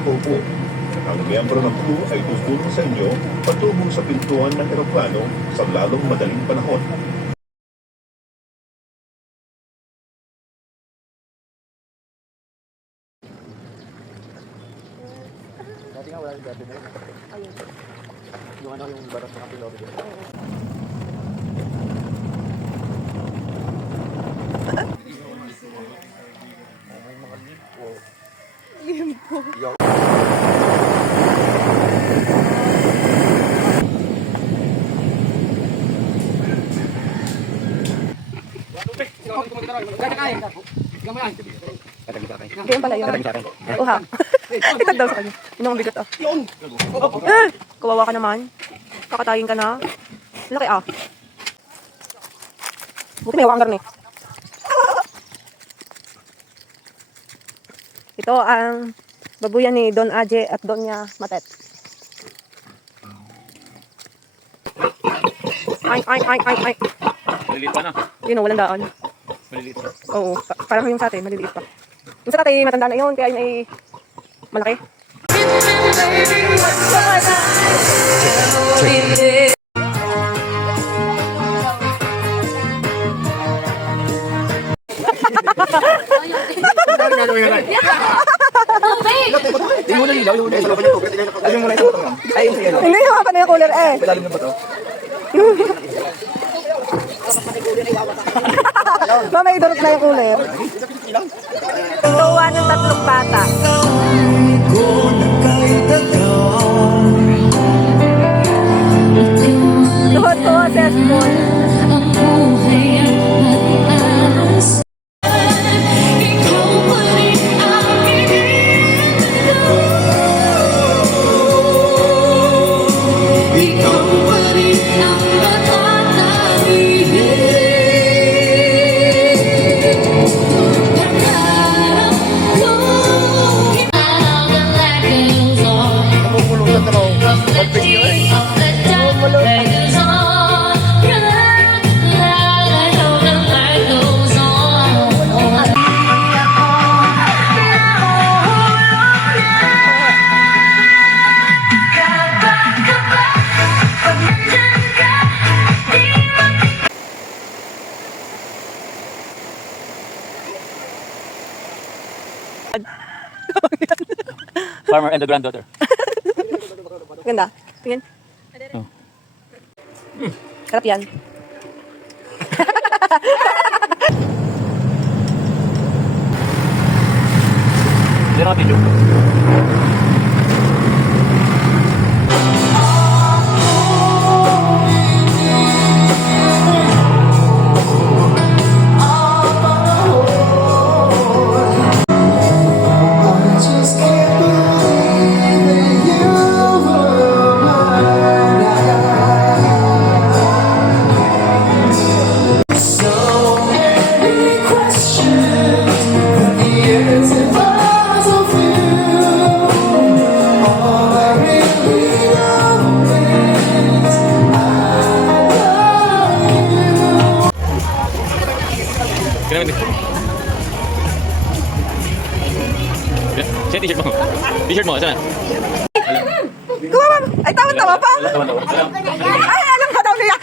nakaupo. Ang miyembro ng crew ay tutulong sa inyo patungo sa pintuan ng eroplano sa lalong madaling panahon. Dati nga wala yung dati na yun. Ayun. Yung ano, yung baras ng piloto dito. May mga limpo. Limpo? Ganyan pala yun. Uha. Itag daw sa kanya. Yun ang bigat ah. Kawawa ka naman. Kakatayin ka na. Laki ah. Buti may hawak ang garni. Ito ang babuyan ni Don Aje at Donya Matet. Ay. Maliliit pa na. Yun o, walang daan. Maliliit pa. Oo, parang yung sa atin, maliliit pa. Yung sa tatay, matanda na yun, kaya yun ay malaki. Hindi mo na lilaw, yung sa looban nito. Ayun mo na isang butong. Ayun sa yelo. Hindi, hawakan na yung cooler eh. Malalim na ba to? Mama, idurot na yung cooler. Tuwa ng tatlong bata. Tuwa sa school. Farmer and the granddaughter. Ganda. Tingin. Oh. Sarap yan. Hindi na video. Siya t-shirt mo. T-shirt mo, saan? Kumawa. Ay, tawa-tawa pa. Ay, alam ka daw niya.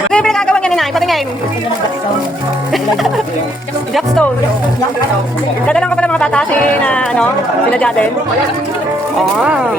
Ano yung pinagagawa niya ni Nay? Patingin. Jackstone. Dadalang ka pala mga bata si na, ano, sila Jaden. Oh.